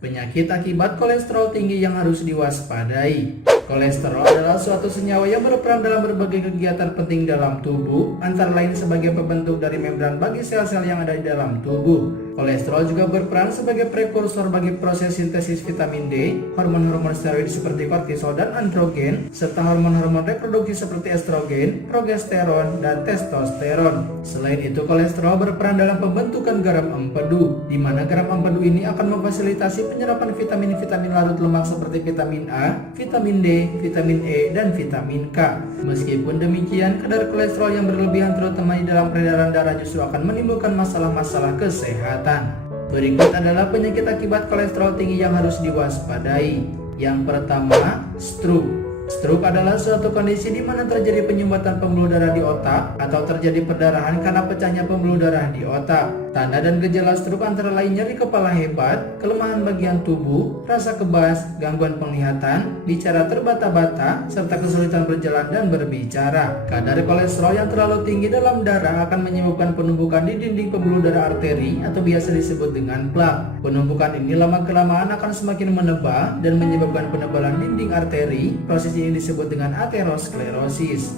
Penyakit akibat kolesterol tinggi yang harus diwaspadai. Kolesterol adalah suatu senyawa yang berperan dalam berbagai kegiatan penting dalam tubuh, antara lain sebagai pembentuk dari membran bagi sel-sel yang ada di dalam tubuh. Kolesterol juga berperan sebagai prekursor bagi proses sintesis vitamin D, hormon-hormon steroid seperti kortisol dan androgen, serta hormon-hormon reproduksi seperti estrogen, progesteron, dan testosteron. Selain itu, kolesterol berperan dalam pembentukan garam empedu, di mana garam empedu ini akan memfasilitasi penyerapan vitamin-vitamin larut lemak seperti vitamin A, vitamin D, vitamin E, dan vitamin K. Meskipun demikian, kadar kolesterol yang berlebihan terutama di dalam peredaran darah justru akan menimbulkan masalah-masalah kesehatan. Berikut adalah penyakit akibat kolesterol tinggi yang harus diwaspadai. Yang pertama, stroke. Stroke adalah suatu kondisi di mana terjadi penyumbatan pembuluh darah di otak atau terjadi perdarahan karena pecahnya pembuluh darah di otak. Tanda dan gejala stroke antara lain nyeri kepala hebat, kelemahan bagian tubuh, rasa kebas, gangguan penglihatan, bicara terbata-bata, serta kesulitan berjalan dan berbicara. Kadar kolesterol yang terlalu tinggi dalam darah akan menyebabkan penumpukan di dinding pembuluh darah arteri atau biasa disebut dengan plak. Penumpukan ini lama-kelamaan akan semakin menebal dan menyebabkan penebalan dinding arteri. Proses ini disebut dengan aterosklerosis.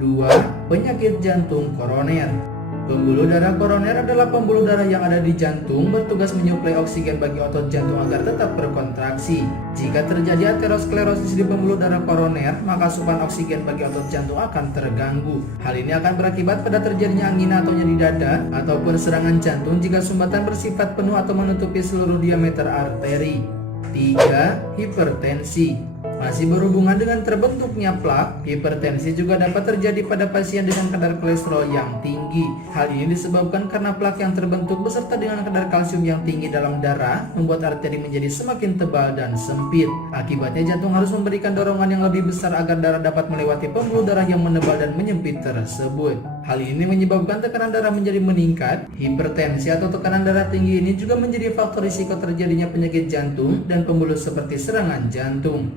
2. Penyakit jantung koroner. Pembuluh darah koroner adalah pembuluh darah yang ada di jantung, bertugas menyuplai oksigen bagi otot jantung agar tetap berkontraksi. Jika terjadi aterosklerosis di pembuluh darah koroner, maka asupan oksigen bagi otot jantung akan terganggu. Hal ini akan berakibat pada terjadinya angina atau nyeri dada ataupun serangan jantung jika sumbatan bersifat penuh atau menutupi seluruh diameter arteri. 3. Hipertensi. Masih berhubungan dengan terbentuknya plak, hipertensi juga dapat terjadi pada pasien dengan kadar kolesterol yang tinggi. Hal ini disebabkan karena plak yang terbentuk beserta dengan kadar kalsium yang tinggi dalam darah membuat arteri menjadi semakin tebal dan sempit. Akibatnya jantung harus memberikan dorongan yang lebih besar agar darah dapat melewati pembuluh darah yang menebal dan menyempit tersebut. Hal ini menyebabkan tekanan darah menjadi meningkat. Hipertensi atau tekanan darah tinggi ini juga menjadi faktor risiko terjadinya penyakit jantung dan pembuluh seperti serangan jantung.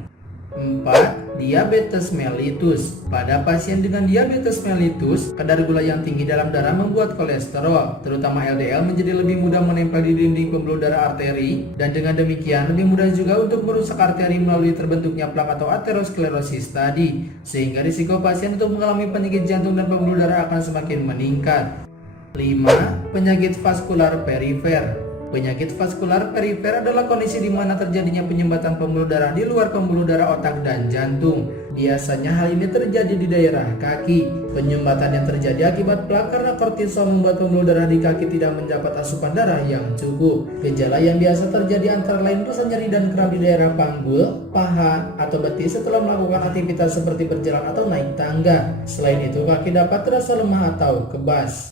4. Diabetes mellitus. Pada pasien dengan diabetes mellitus, kadar gula yang tinggi dalam darah membuat kolesterol, terutama LDL, menjadi lebih mudah menempel di dinding pembuluh darah arteri, dan dengan demikian lebih mudah juga untuk merusak arteri melalui terbentuknya plak atau aterosklerosis tadi, sehingga risiko pasien untuk mengalami penyakit jantung dan pembuluh darah akan semakin meningkat. 5. Penyakit vaskular perifer. Penyakit vaskular perifer adalah kondisi di mana terjadinya penyumbatan pembuluh darah di luar pembuluh darah otak dan jantung. Biasanya hal ini terjadi di daerah kaki. Penyumbatan yang terjadi akibat plak karena kortisol membuat pembuluh darah di kaki tidak mendapat asupan darah yang cukup. Gejala yang biasa terjadi antara lain rasa nyeri dan kram di daerah panggul, paha, atau betis setelah melakukan aktivitas seperti berjalan atau naik tangga. Selain itu, kaki dapat terasa lemah atau kebas.